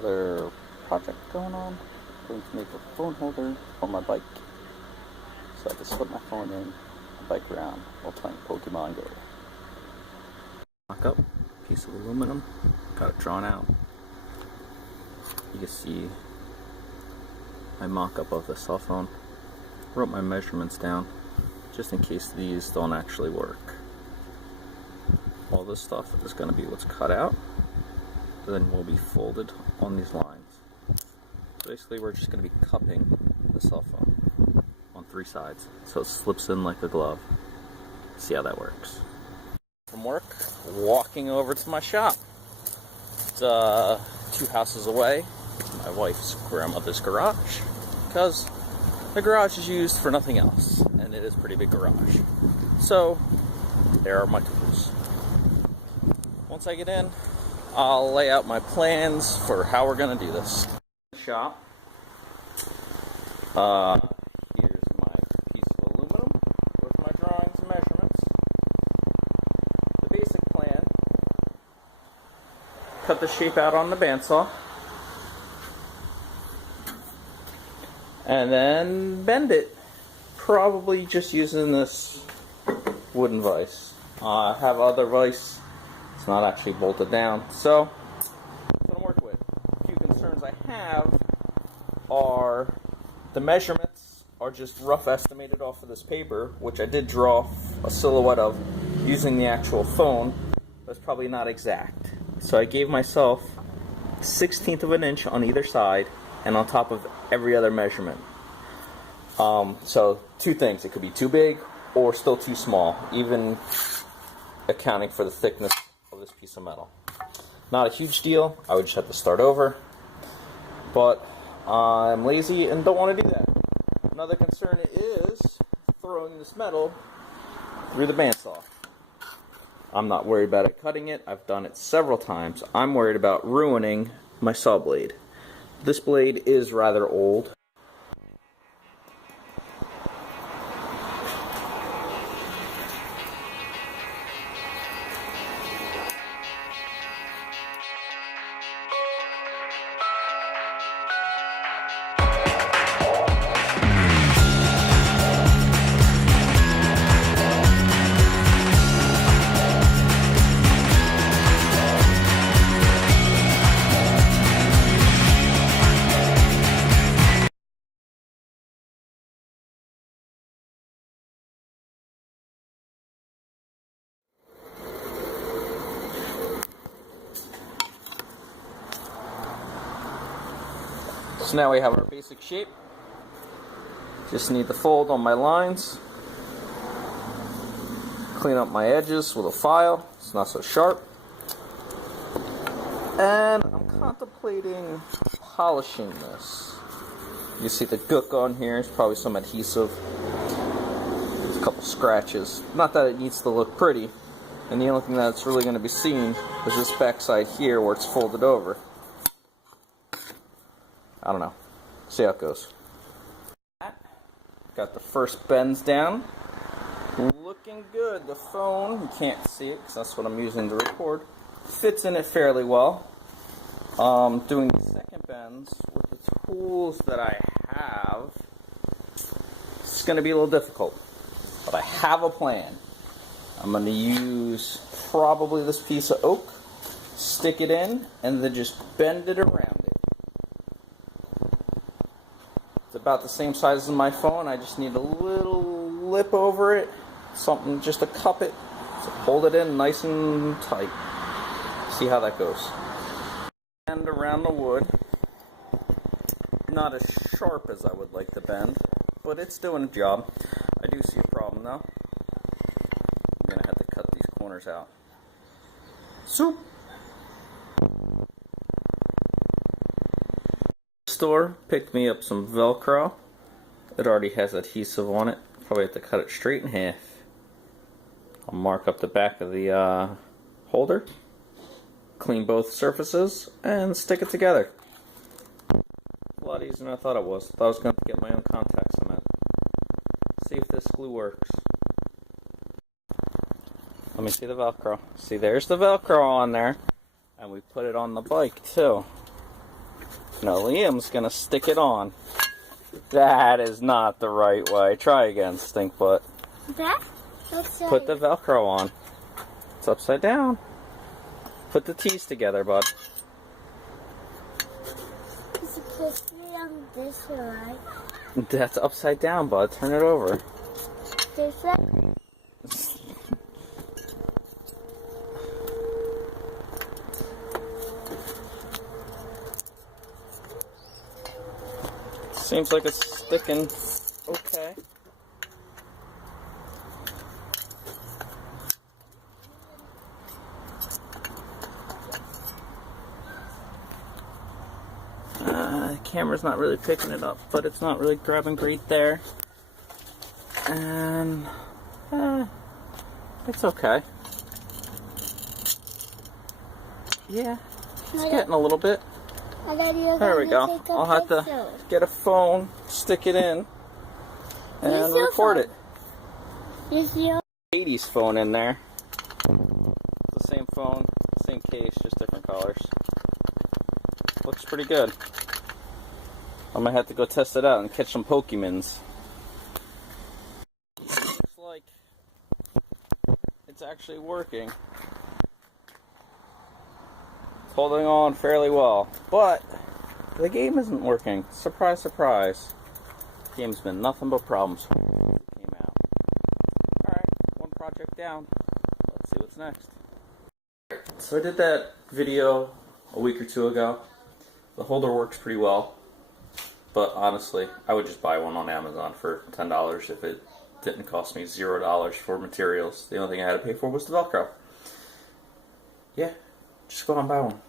another project going on. Going to make a phone holder for my bike so I can slip my phone in and bike around while playing Pokemon Go. Mock up, piece of aluminum, got it drawn out. You can see my mock-up of the cell phone. Wrote my measurements down just in case these don't actually work. All this stuff is going to be what's cut out, then will be folded on these lines. Basically, we're just going to be cupping the cell phone on 3 sides so it slips in like a glove. See how that works. From work, walking over to my shop. It's 2 houses away, my wife's grandmother's garage, because the garage is used for nothing else, and it is a pretty big garage. So, there are my tools. Once I get in, I'll lay out my plans for how we're going to do this. Shop. Here's my piece of aluminum with my drawings and measurements. The basic plan: cut the shape out on the bandsaw, and then bend it. Probably just using this wooden vise. I have other vise. It's not actually bolted down, so that's what I'm working with. A few concerns I have are the measurements are just rough estimated off of this paper, which I did draw a silhouette of using the actual phone, but it's probably not exact. So I gave myself 1/16 of an inch on either side and on top of every other measurement. So 2 things: it could be too big or still too small, even accounting for the thickness of this piece of metal. Not a huge deal. I would just have to start over, but I'm lazy and don't want to do that. Another concern is throwing this metal through the bandsaw. I'm not worried about it cutting it. I've done it several times. I'm worried about ruining my saw blade. This blade is rather old. So now we have our basic shape. Just need to fold on my lines. Clean up my edges with a file. It's not so sharp. And I'm contemplating polishing this. You see the gook on here. It's probably some adhesive. There's a couple scratches. Not that it needs to look pretty. And the only thing that's really going to be seen is this backside here where it's folded over. I don't know. See how it goes. Got the first bends down. Looking good. The phone, you can't see it because that's what I'm using to record, fits in it fairly well. Doing the second bends with the tools that I have, it's going to be a little difficult. But I have a plan. I'm going to use probably this piece of oak, stick it in, and then just bend it around it. It's about the same size as my phone. I just need a little lip over it, something just to cup it, so hold it in nice and tight. See how that goes. And around the wood, not as sharp as I would like to bend, but it's doing a job. I do see a problem though. I'm gonna have to cut these corners out. Soup. Store picked me up some Velcro. It already has adhesive on it. Probably have to cut it straight in half. I'll mark up the back of the holder, clean both surfaces, and stick it together. A lot easier than I thought it was. Thought I was going to get my own contact cement. See if this glue works. Let me see the Velcro. See, there's the Velcro on there. And we put it on the bike too. No, Liam's gonna stick it on. That is not the right way. Try again, stink butt. That? Put the Velcro on. It's upside down. Put the T's together, bud. It's supposed to be on this way, right? That's upside down, bud. Turn it over. This way? Seems like it's sticking okay. The camera's not really picking it up, but it's not really grabbing great there. And it's okay. Yeah, it's getting a little bit. There we go. I'll have to get a phone, stick it in, and record it. Is your 80s phone in there. The same phone, same case, just different colors. Looks pretty good. I might have to go test it out and catch some Pokemons. Looks like it's actually working. It's holding on fairly well, but the game isn't working. Surprise, surprise. The game's been nothing but problems since it came out. Alright, one project down. Let's see what's next. So I did that video a week or two ago. The holder works pretty well, but honestly, I would just buy one on Amazon for $10 if it didn't cost me $0 for materials. The only thing I had to pay for was the Velcro. Yeah, just go out and buy one.